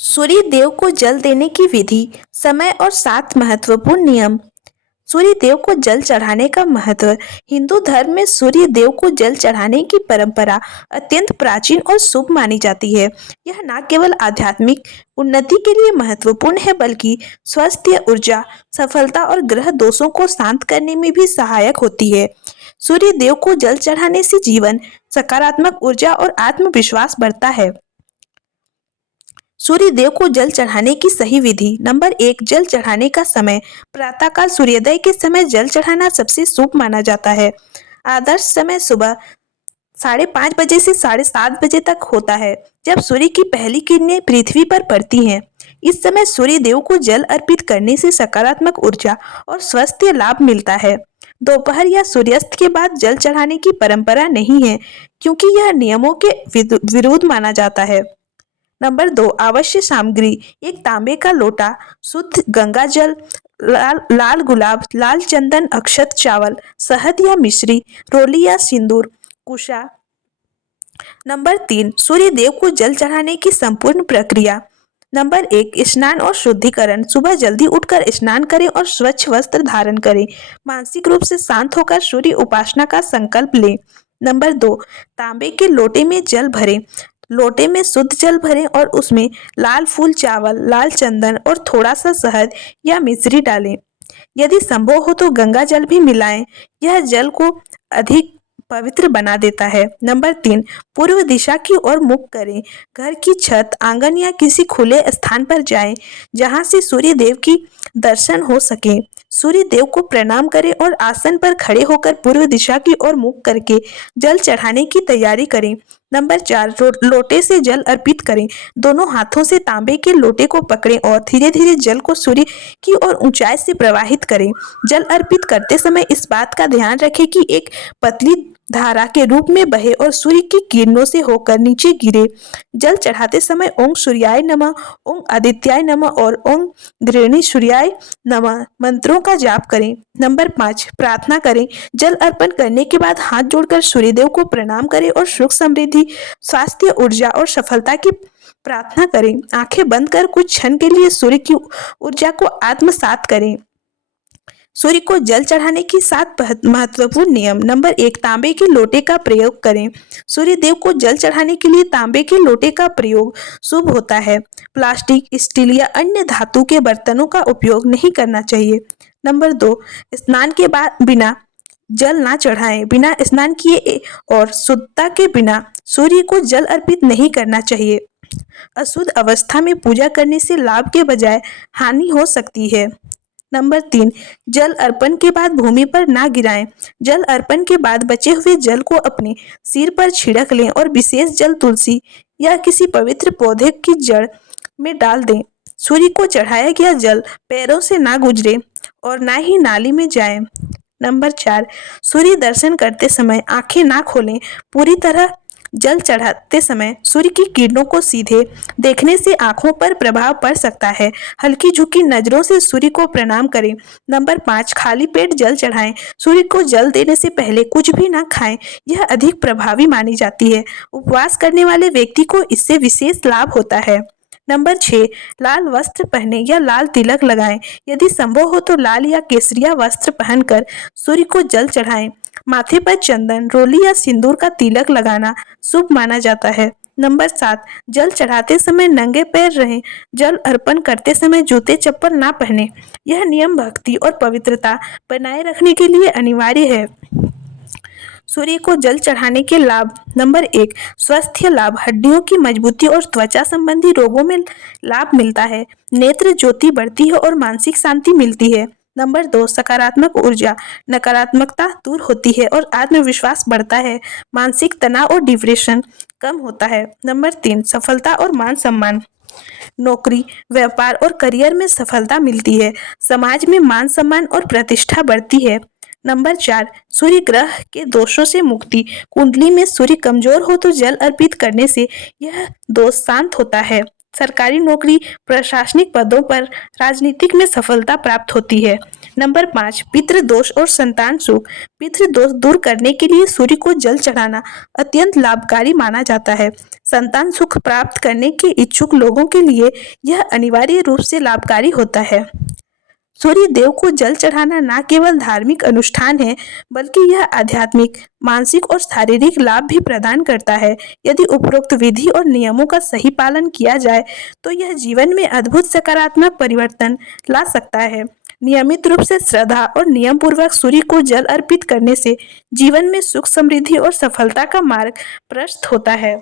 सूर्य देव को जल देने की विधि, समय और 7 महत्वपूर्ण नियम। सूर्य देव को जल चढ़ाने का महत्व। हिंदू धर्म में सूर्य देव को जल चढ़ाने की परंपरा अत्यंत प्राचीन और शुभ मानी जाती है। यह न केवल आध्यात्मिक उन्नति के लिए महत्वपूर्ण है, बल्कि स्वास्थ्य, ऊर्जा, सफलता और ग्रह दोषों को शांत करने में भी सहायक होती है। सूर्य देव को जल चढ़ाने से जीवन, सकारात्मक ऊर्जा और आत्मविश्वास बढ़ता है। सूर्य देव को जल चढ़ाने की सही विधि। नंबर 1, जल चढ़ाने का समय। प्रातःकाल सूर्योदय के समय जल चढ़ाना सबसे शुभ माना जाता है। आदर्श समय सुबह 5:30 बजे से 7:30 बजे तक होता है, जब सूर्य की पहली किरणें पृथ्वी पर पड़ती हैं। इस समय सूर्य देव को जल अर्पित करने से सकारात्मक ऊर्जा और स्वास्थ्य लाभ मिलता है। दोपहर या सूर्यास्त के बाद जल चढ़ाने की परंपरा नहीं है, क्योंकि यह नियमों के विरुद्ध माना जाता है। नंबर 2, आवश्यक सामग्री। एक तांबे का लोटा, शुद्ध गंगा जल, लाल गुलाब, लाल चंदन, अक्षत, चावल, शहद या मिश्री, रोली या सिंदूर, कुशा। नंबर 3, सूर्य देव को जल चढ़ाने की संपूर्ण प्रक्रिया। नंबर 1, स्नान और शुद्धिकरण। सुबह जल्दी उठकर स्नान करें और स्वच्छ वस्त्र धारण करें। मानसिक रूप से शांत होकर सूर्य उपासना का संकल्प लें। नंबर 2, तांबे के लोटे में जल भरें। लोटे में शुद्ध जल भरें और उसमें लाल फूल, चावल, लाल चंदन और थोड़ा सा शहद या मिश्री डालें। यदि संभव हो तो गंगा जल भी मिलाएं। यह जल को अधिक पवित्र बना देता है। नंबर 3, पूर्व दिशा की ओर मुख करें। घर की छत, आंगन या किसी खुले स्थान पर जाएं, जहां से सूर्य देव की दर्शन हो सके। सूर्य देव को प्रणाम करें और आसन पर खड़े होकर पूर्व दिशा की ओर मुख करके जल चढ़ाने की तैयारी करें। नंबर 4, लोटे से जल अर्पित करें। दोनों हाथों से तांबे के लोटे को पकड़ें और धीरे धीरे जल को सूर्य की ओर ऊंचाई से प्रवाहित करें। जल अर्पित करते समय इस बात का ध्यान रखें कि एक पतली धारा के रूप में बहे और सूर्य की किरणों से होकर नीचे गिरे। जल चढ़ाते समय ओम सूर्याय नमः, ओम आदित्याय नमः और ओम गृहिणी सूर्याय नमः मंत्रों का जाप करें। नंबर 5, प्रार्थना करें। जल अर्पण करने के बाद हाथ जोड़कर सूर्यदेव को प्रणाम करें और सुख, समृद्धि, स्वास्थ्य, ऊर्जा और सफलता की प्रार्थना करें। आंखें बंद कर कुछ क्षण के लिए सूर्य की ऊर्जा को आत्मसात करें। सूर्य को जल चढ़ाने की 7 महत्वपूर्ण नियम। नंबर 1, तांबे के लोटे का प्रयोग करें। सूर्य देव को जल चढ़ाने के लिए तांबे के लोटे का प्रयोग शुभ होता है। प्लास्टिक, स्टील या अन्य धातु के बर्तनों का उपयोग नहीं करना चाहिए। नंबर 2, स्नान के बाद बिना जल ना चढ़ाएं। बिना स्नान किए और शुद्धता के बिना सूर्य को जल अर्पित नहीं करना चाहिए। अशुद्ध अवस्था में पूजा करने से लाभ के बजाय हानि हो सकती है। नंबर 3, जल अर्पण के बाद भूमि पर ना गिराएं। जल अर्पण के बाद बचे हुए जल को अपने सिर पर छिड़क लें और विशेष जल तुलसी या किसी पवित्र पौधे की जड़ में डाल दें। सूर्य को चढ़ाया गया जल पैरों से ना गुजरे और ना ही नाली में जाए। नंबर 4, सूर्य दर्शन करते समय आंखें ना खोलें। पूरी तरह जल चढ़ाते समय सूर्य की किरणों को सीधे देखने से आंखों पर प्रभाव पड़ सकता है। हल्की झुकी नजरों से सूर्य को प्रणाम करें। नंबर 5, खाली पेट जल चढ़ाएं। सूर्य को जल देने से पहले कुछ भी ना खाएं। यह अधिक प्रभावी मानी जाती है। उपवास करने वाले व्यक्ति को इससे विशेष लाभ होता है। नंबर 6, लाल वस्त्र पहने या लाल तिलक लगाएं। यदि संभव हो तो लाल या केसरिया वस्त्र पहनकर सूर्य को जल चढ़ाएं। माथे पर चंदन, रोली या सिंदूर का तिलक लगाना शुभ माना जाता है। नंबर 7, जल चढ़ाते समय नंगे पैर रहें। जल अर्पण करते समय जूते चप्पल ना पहने। यह नियम भक्ति और पवित्रता बनाए रखने के लिए अनिवार्य है। सूर्य को जल चढ़ाने के लाभ। नंबर 1, स्वास्थ्य लाभ। हड्डियों की मजबूती और त्वचा संबंधी रोगों में लाभ मिलता है। नेत्र ज्योति बढ़ती है और मानसिक शांति मिलती है। नंबर 2, सकारात्मक ऊर्जा। नकारात्मकता दूर होती है और आत्मविश्वास बढ़ता है। मानसिक तनाव और डिप्रेशन कम होता है। नंबर 3, सफलता और मान सम्मान। नौकरी, व्यापार और करियर में सफलता मिलती है। समाज में मान सम्मान और प्रतिष्ठा बढ़ती है। नंबर 4, सूर्य ग्रह के दोषों से मुक्ति। कुंडली में सूर्य कमजोर हो तो जल अर्पित करने से यह दोष शांत होता है। सरकारी नौकरी, प्रशासनिक पदों पर, राजनीतिक में सफलता प्राप्त होती है। नंबर 5, पितृदोष और संतान सुख। पितृदोष दूर करने के लिए सूर्य को जल चढ़ाना अत्यंत लाभकारी माना जाता है। संतान सुख प्राप्त करने के इच्छुक लोगों के लिए यह अनिवार्य रूप से लाभकारी होता है। सूर्य देव को जल चढ़ाना न केवल धार्मिक अनुष्ठान है, बल्कि यह आध्यात्मिक, मानसिक और शारीरिक लाभ भी प्रदान करता है। यदि उपरोक्त विधि और नियमों का सही पालन किया जाए तो यह जीवन में अद्भुत सकारात्मक परिवर्तन ला सकता है। नियमित रूप से श्रद्धा और नियम पूर्वक सूर्य को जल अर्पित करने से जीवन में सुख, समृद्धि और सफलता का मार्ग प्रशस्त होता है।